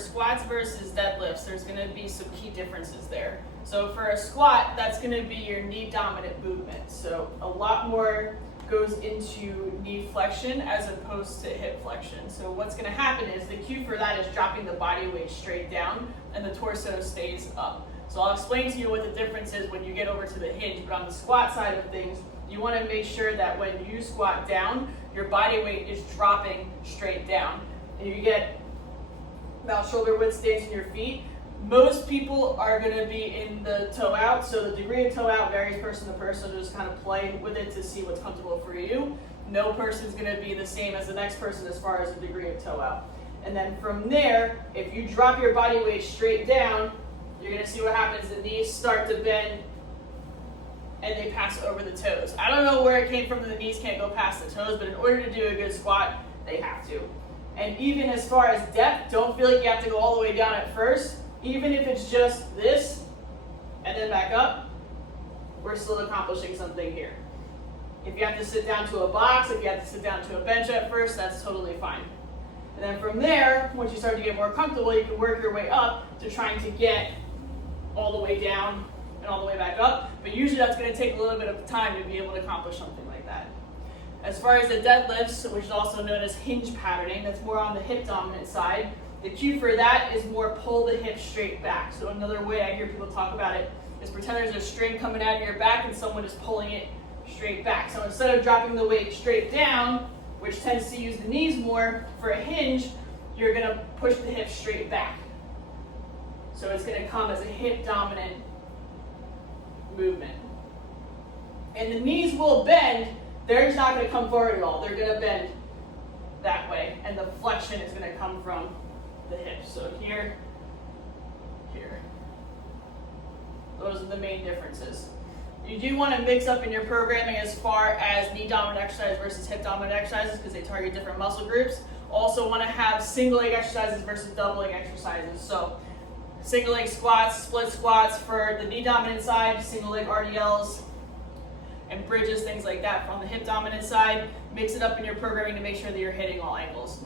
squats versus deadlifts, there's going to be some key differences there. So for a squat, that's going to be your knee dominant movement. So a lot more goes into knee flexion as opposed to hip flexion. So what's going to happen is the cue for that is dropping the body weight straight down and the torso stays up. So I'll explain to you what the difference is when you get over to the hinge, but on the squat side of things, you want to make sure that when you squat down, your body weight is dropping straight down. And you get about shoulder width stance in your feet. Most people are going to be in the toe out, so the degree of toe out varies person to person. Just kind of play with it to see what's comfortable for you. No person's going to be the same as the next person as far as the degree of toe out. And then from there, if you drop your body weight straight down, you're going to see what happens. The knees start to bend and they pass over the toes. I don't know where it came from that the knees can't go past the toes, but in order to do a good squat, they have to. And even as far as depth, don't feel like you have to go all the way down at first. Even if it's just this and then back up, we're still accomplishing something here. If you have to sit down to a box, if you have to sit down to a bench at first, that's totally fine. And then from there, once you start to get more comfortable, you can work your way up to trying to get all the way down and all the way back up. But usually that's going to take a little bit of time to be able to accomplish something like that. As far as the deadlifts, which is also known as hinge patterning, that's more on the hip dominant side. The cue for that is more pull the hips straight back. So another way I hear people talk about it is pretend there's a string coming out of your back and someone is pulling it straight back. So instead of dropping the weight straight down, which tends to use the knees more, for a hinge, you're going to push the hips straight back. So it's going to come as a hip dominant movement. And the knees will bend. They're just not going to come forward at all. They're going to bend that way. And the flexion is going to come from the hips. So here, here. Those are the main differences. You do want to mix up in your programming as far as knee dominant exercise versus hip dominant exercises because they target different muscle groups. Also want to have single leg exercises versus double leg exercises. So single leg squats, split squats for the knee dominant side, single leg RDLs and bridges, things like that on the hip dominant side. Mix it up in your programming to make sure that you're hitting all angles.